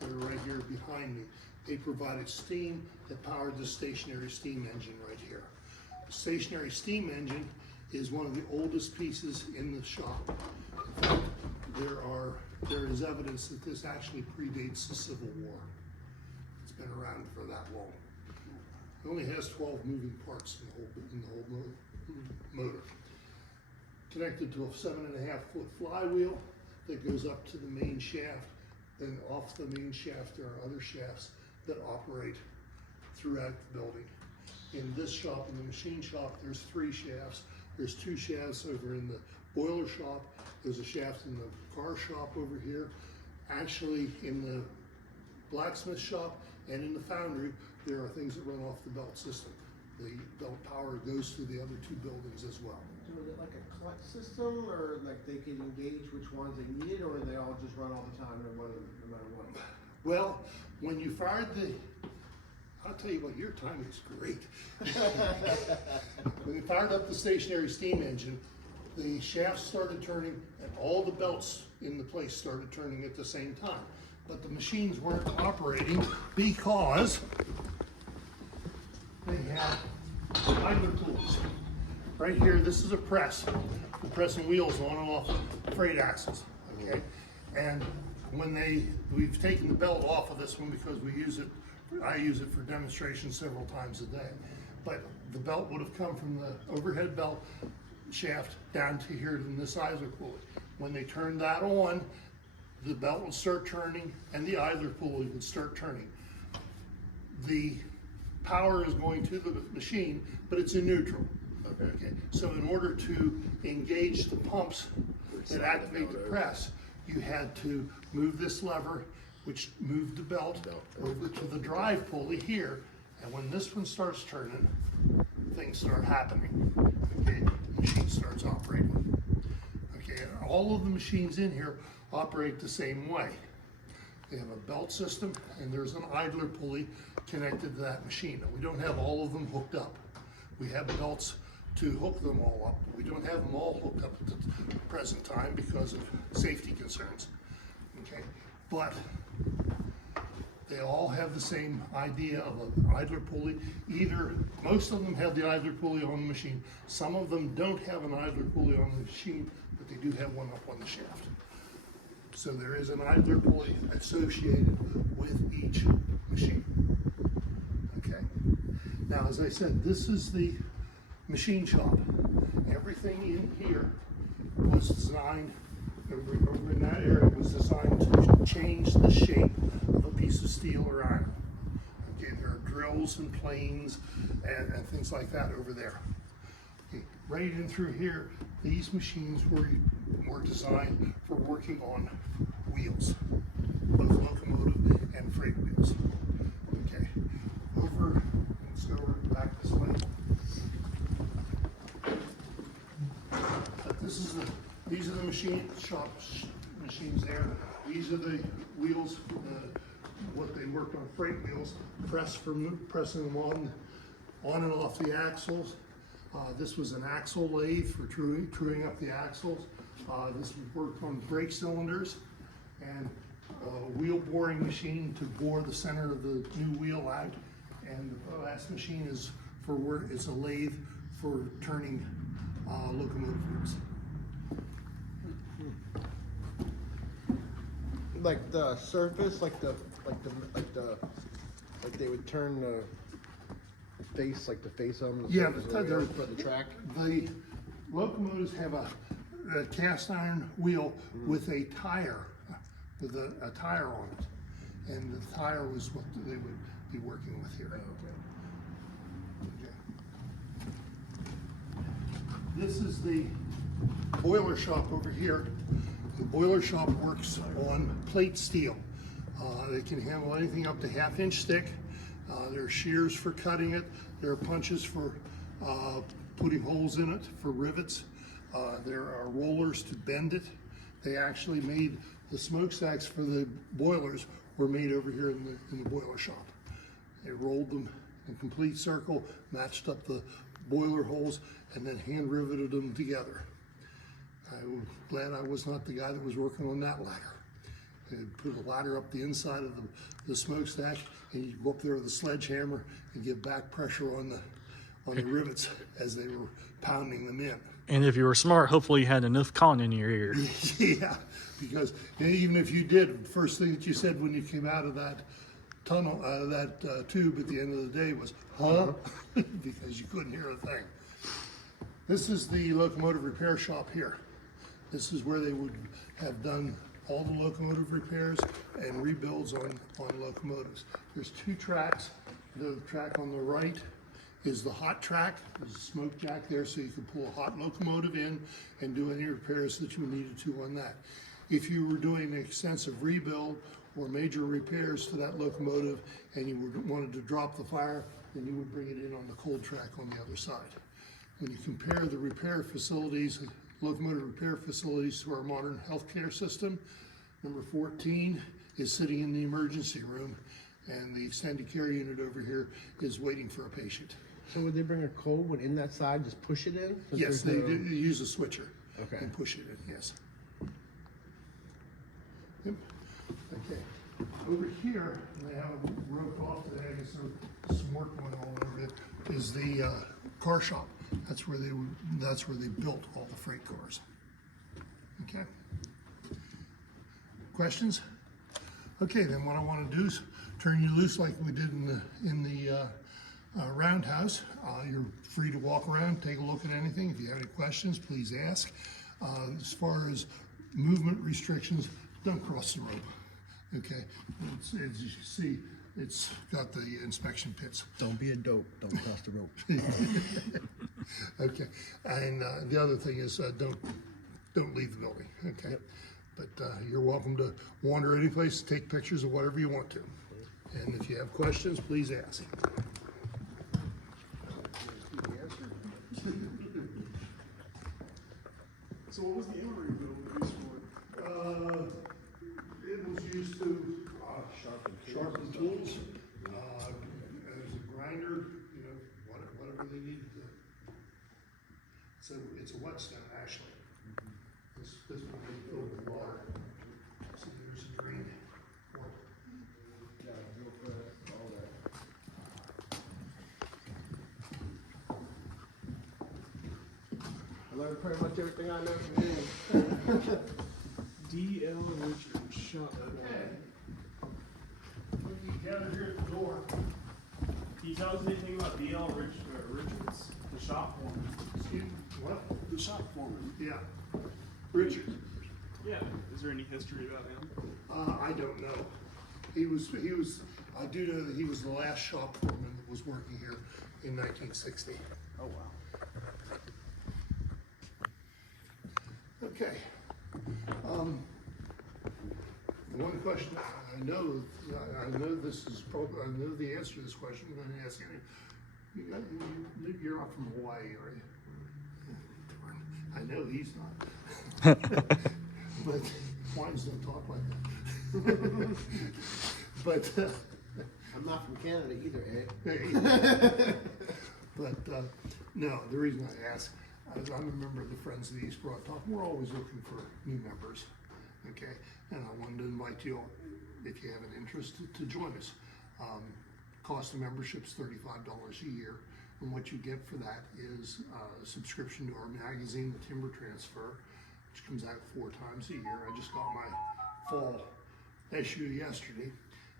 that are right here behind me. They provided steam that powered the stationary steam engine right here. The stationary steam engine is one of the oldest pieces in the shop. In fact, there is evidence that this actually predates the Civil War. It's been around for that long. It only has 12 moving parts in the whole motor. Connected to a 7.5-foot flywheel that goes up to the main shaft. Then off the main shaft, there are other shafts that operate throughout the building. In this shop, in the machine shop, there's 3 shafts. There's 2 shafts over in the boiler shop. There's a shaft in the car shop over here. Actually, in the blacksmith shop and in the foundry, there are things that run off the belt system. The belt power goes to the other 2 buildings as well. So is it like a clutch system, or like they can engage which ones they needed, or they all just run all the time no matter what? Well, when you fired I'll tell you what, your timing's great. When you fired up the stationary steam engine, the shafts started turning and all the belts in the place started turning at the same time. But the machines weren't operating because they had idler tools. Right here, this is a press. We're pressing wheels on and off freight axles, okay? And when we've taken the belt off of this one because I use it for demonstration several times a day. But the belt would have come from the overhead belt shaft down to here in this idler pulley. When they turned that on, the belt would start turning and the idler pulley would start turning. The power is going to the machine, but it's in neutral. Okay. So in order to engage the pumps that activate the press, you had to move this lever, which moved the belt over to the drive pulley here. And when this one starts turning, things start happening. Okay, the machine starts operating. Okay, and all of the machines in here operate the same way. They have a belt system and there's an idler pulley connected to that machine. Now, we don't have all of them hooked up. We have belts to hook them all up. We don't have them all hooked up at the present time because of safety concerns. Okay, but they all have the same idea of an idler pulley. Most of them have the idler pulley on the machine. Some of them don't have an idler pulley on the machine, but they do have one up on the shaft. So there is an idler pulley associated with each machine. Okay. Now, as I said, this is the machine shop. Everything in here was designed, over in that area, was designed to change the shape of a piece of steel or iron. Okay, there are drills and planes and things like that over there. Okay, right in through here, these machines were designed for working on wheels, both locomotive and freight wheels. Okay, let's go back this way. These are the machines there. These are the wheels, what they worked on, freight wheels, pressing them on and off the axles. This was an axle lathe for truing up the axles. This was worked on brake cylinders, and wheel boring machine to bore the center of the new wheel out. And the last machine is for work, it's a lathe for turning locomotive wheels. Like the surface, like they would turn the face, like the face of them. Yeah, for the track. The locomotives have a cast iron wheel with a tire, with a tire on it, and the tire was what they would be working with here. Okay. This is the boiler shop over here. The boiler shop works on plate steel. They can handle anything up to half-inch thick. There are shears for cutting it. There are punches for putting holes in it for rivets. There are rollers to bend it. They actually made the smokestacks for the boilers were made over here in the boiler shop. They rolled them in complete circle, matched up the boiler holes, and then hand riveted them together. I'm glad I was not the guy that was working on that ladder. They put a ladder up the inside of the smokestack, and you go up there with a sledgehammer and give back pressure on the rivets as they were pounding them in. And if you were smart, hopefully you had enough cotton in your ear. Yeah, because even if you did, the first thing that you said when you came out of that tunnel, out of that tube at the end of the day was, huh? Because you couldn't hear a thing. This is the locomotive repair shop here. This is where they would have done all the locomotive repairs and rebuilds on locomotives. There's two tracks. The track on the right is the hot track. There's a smoke jack there so you can pull a hot locomotive in and do any repairs that you needed to on that. If you were doing an extensive rebuild or major repairs to that locomotive and you wanted to drop the fire, then you would bring it in on the cold track on the other side. When you compare the repair facilities, locomotive repair facilities to our modern healthcare system, number 14 is sitting in the emergency room, and the extended care unit over here is waiting for a patient. So would they bring a cold one in that side, just push it in? Yes, they do use a switcher Okay. and push it in, yes. Yep. Okay, over here, they have roped off today, I guess there's some work going on over it, is the car shop. That's where they built all the freight cars. Okay. Questions? Okay, then what I want to do is turn you loose like we did in the roundhouse. You're free to walk around, take a look at anything. If you have any questions, please ask. As far as movement restrictions, don't cross the rope. Okay, as you see, it's got the inspection pits. Don't be a dope. Don't cross the rope. Okay, and the other thing is don't leave the building. Okay, yep. But you're welcome to wander any place, take pictures of whatever you want to. And if you have questions, please ask. So what was the emery build used for? It was used to sharpen tools. As a grinder, you know, whatever they needed to. So it's a whetstone actually. This one they filled with water. So there's a drain. I learned pretty much everything I know from you. D.L. Richards shot that guy. When you gather here at the door, Can you tell us anything about D.L. Richards, the shop foreman? excuse me, what? The shop foreman. Yeah. Richard. Yeah. Is there any history about him? I don't know. He was, I do know that he was the last shop foreman that was working here in 1960. Oh wow. Okay. One question, I know this is probably, I know the answer to this question, I'm going to ask you. You're not from Hawaii, are you? I know he's not. But Hawaiians don't talk like that. But I'm not from Canada either, Ed. but no, the reason I ask is I'm a member of the Friends of the East Broad Top. We're always looking for new members. Okay, and I wanted to invite you, if you have an interest, to join us. Cost of membership's $35 a year, and what you get for that is a subscription to our magazine, The Timber Transfer, which comes out 4 times a year. I just got my fall issue yesterday,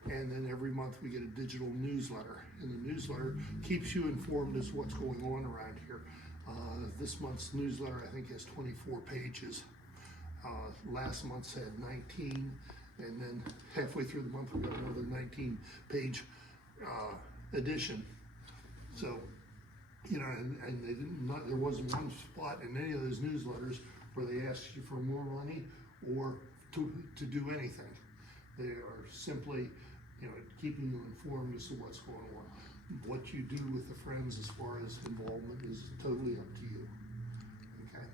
and then every month we get a digital newsletter, and the newsletter keeps you informed as what's going on around here. This month's newsletter, I think, has 24 pages. Last month's had 19, and then halfway through the month we got another 19-page edition. So, you know, and they didn't, there wasn't one spot in any of those newsletters where they asked you for more money or to do anything. They are simply, you know, keeping you informed as to what's going on. What you do with the friends as far as involvement is totally up to you. Okay.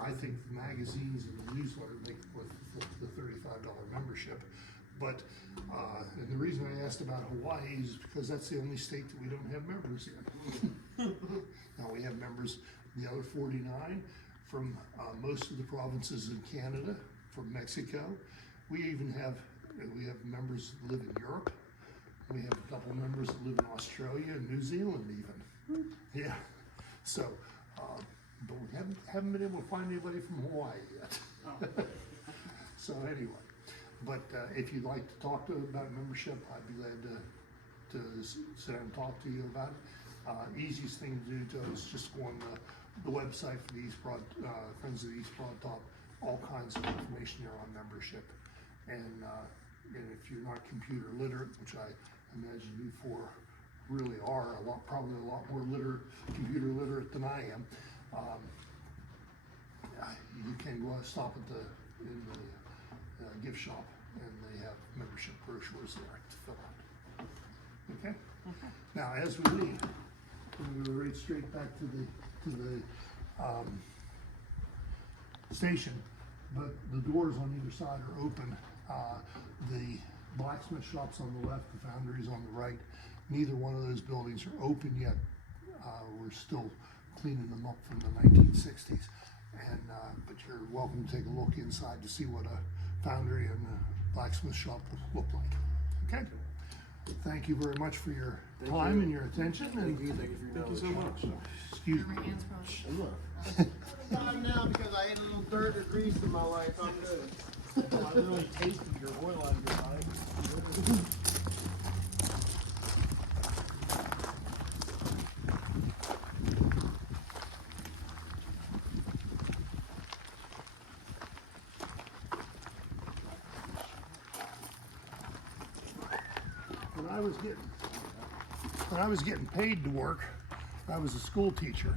I think the magazines and the newsletter make worth the $35 membership. But, and the reason I asked about Hawaii is because that's the only state that we don't have members in. Now we have members, the other 49, from most of the provinces in Canada, from Mexico. We even have, members that live in Europe. We have a couple members that live in Australia and New Zealand even. Yeah, so, but we haven't been able to find anybody from Hawaii yet. So anyway, but if you'd like to talk about membership, I'd be glad to sit down and talk to you about it. Easiest thing to do, Joe, is just go on the website for the East Broad, Friends of the East Broad Top. All kinds of information there on membership. And if you're not computer literate, which I imagine you four really are, probably a lot more computer literate than I am, you can go out, stop at in the gift shop, and they have membership brochures there to fill out. Okay. Now, as we leave, we're going to go right straight back to the station, but the doors on either side are open. The blacksmith shop's on the left, the foundry's on the right. Neither one of those buildings are open yet. We're still cleaning them up from the 1960s. And but you're welcome to take a look inside to see what a foundry and a blacksmith shop look like. Okay? Thank you very much for your time and your attention. And Thank you so much. excuse me. Time now because I ate a little dirt or grease in my life. I'm good. I really tasted your oil on your life. When I was getting paid to work, I was a school teacher,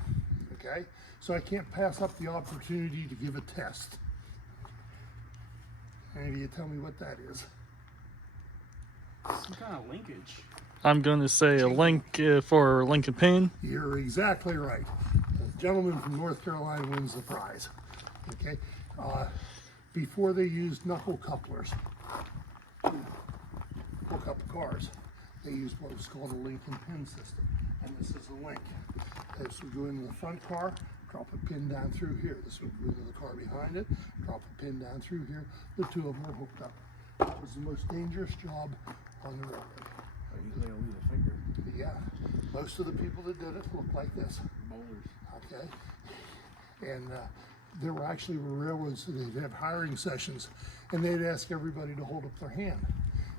okay? So I can't pass up the opportunity to give a test. Any of you tell me what that is? Some kind of linkage. I'm going to say a link for Lincoln Pin. You're exactly right. The gentleman from North Carolina wins the prize, okay? Before they used knuckle couplers, hook up cars, they used what was called a Lincoln pin system, and this is a link. This would go into the front car, drop a pin down through here. This would go into the car behind it, drop a pin down through here. The two of them are hooked up. It was the most dangerous job on the railroad. Usually I'll lose a finger. Yeah, most of the people that did it looked like this. Boulders. Okay, and there were actually railroads that they'd have hiring sessions, and they'd ask everybody to hold up their hand.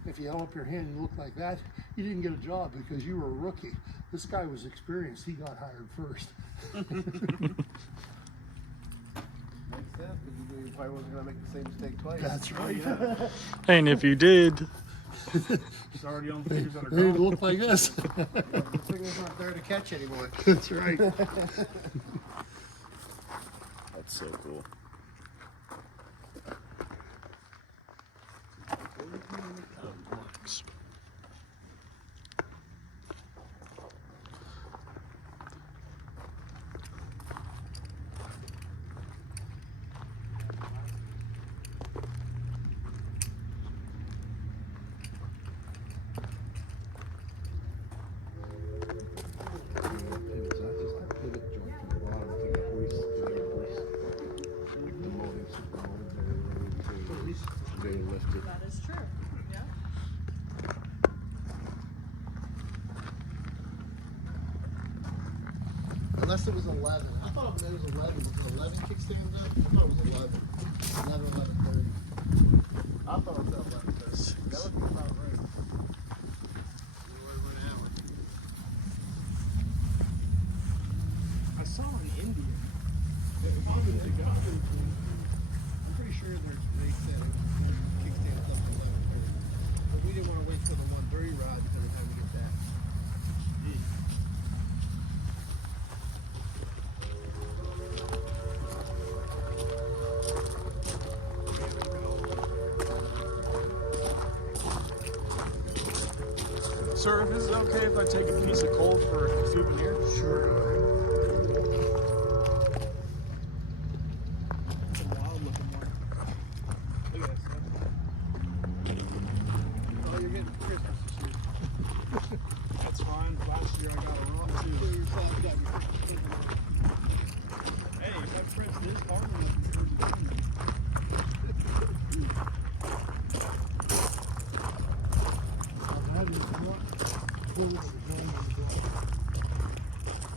If you held up your hand and you looked like that, you didn't get a job because you were a rookie. This guy was experienced. He got hired first. Makes sense because you probably wasn't going to make the same mistake twice. That's right. And if you did, It's already on the fingers that are They didn't gone. look like this. The finger's not there to catch anymore. That's right. that's so cool. Unless it was 11. I thought it was 11. Was it 11 kickstands up? I thought it was 11. 11, 11:30. I thought it was 11:30. That would be about right. I saw an Indian. I'm pretty sure they said it was kickstands up to 11:30. But we didn't want to wait till the 1:30 ride because every time we get that. Sir, is it okay if I take a piece of coal for a souvenir? Sure, go ahead. It's a wild looking one. Look at that stuff. Oh, you're getting Christmas this year. That's fine. Last year I got a rock too. Hey, my friends this hard enough.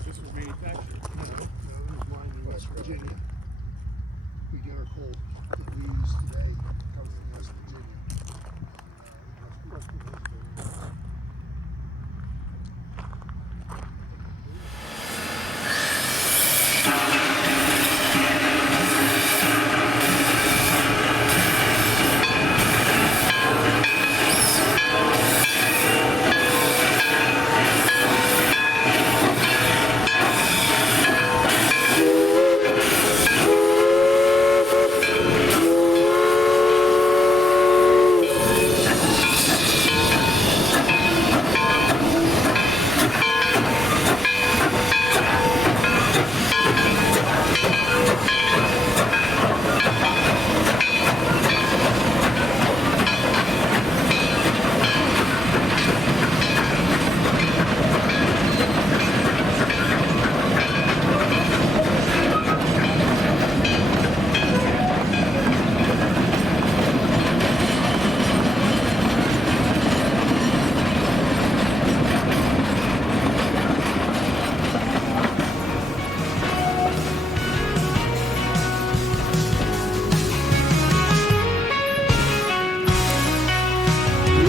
This was manufactured. West Virginia. We get our coal that we use today comes from West Virginia.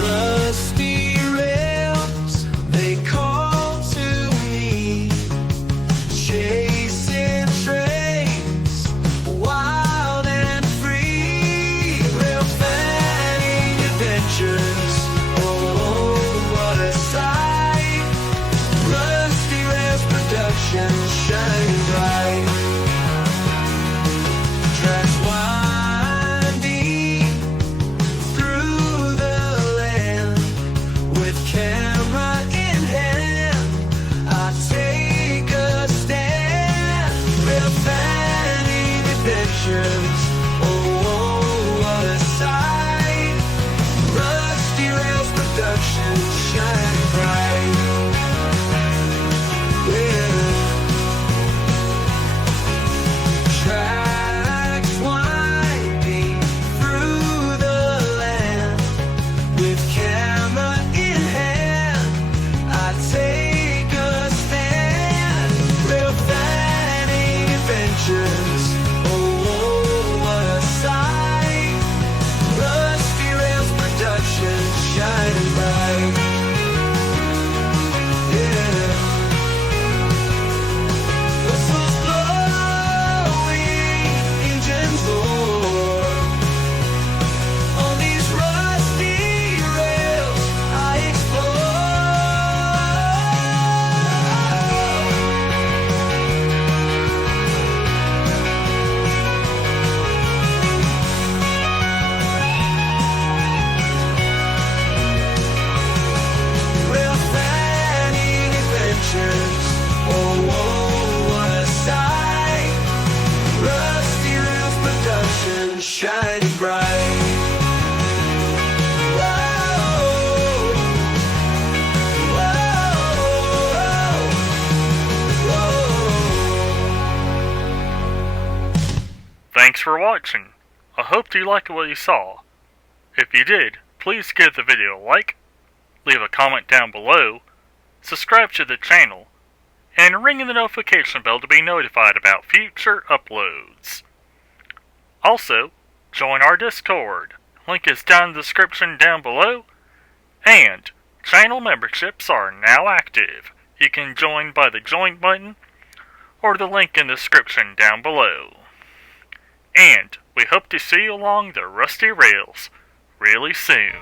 Rusty rails, they call to me, chasing trains, wild and free, real fanning adventures, oh, what a sight, Rusty Rails Productions shining bright, tracks winding through the land with camera in hand. I take a stand, real fanning adventures. Oh, what a sight! Rusty Rails Productions shine bright. Yeah. Tracks winding through the land with camera in hand. I take a stand. Real fanning adventures. Oh, what a sight! Rusty Rails Productions shining bright. Yeah. Whistles blowing, engines roar. On these rusty rails, I explore. Real fanning adventures. Oh, oh, what a sight! Rusty Rails Productions shining bright. Whoa, whoa, whoa. Thanks for watching. I hope you liked what you saw. If you did, please give the video a like, leave a comment down below, subscribe to the channel, and ring the notification bell to be notified about future uploads. Also, join our Discord. Link is down in the description down below. And channel memberships are now active. You can join by the join button or the link in the description down below. And we hope to see you along the rusty rails really soon.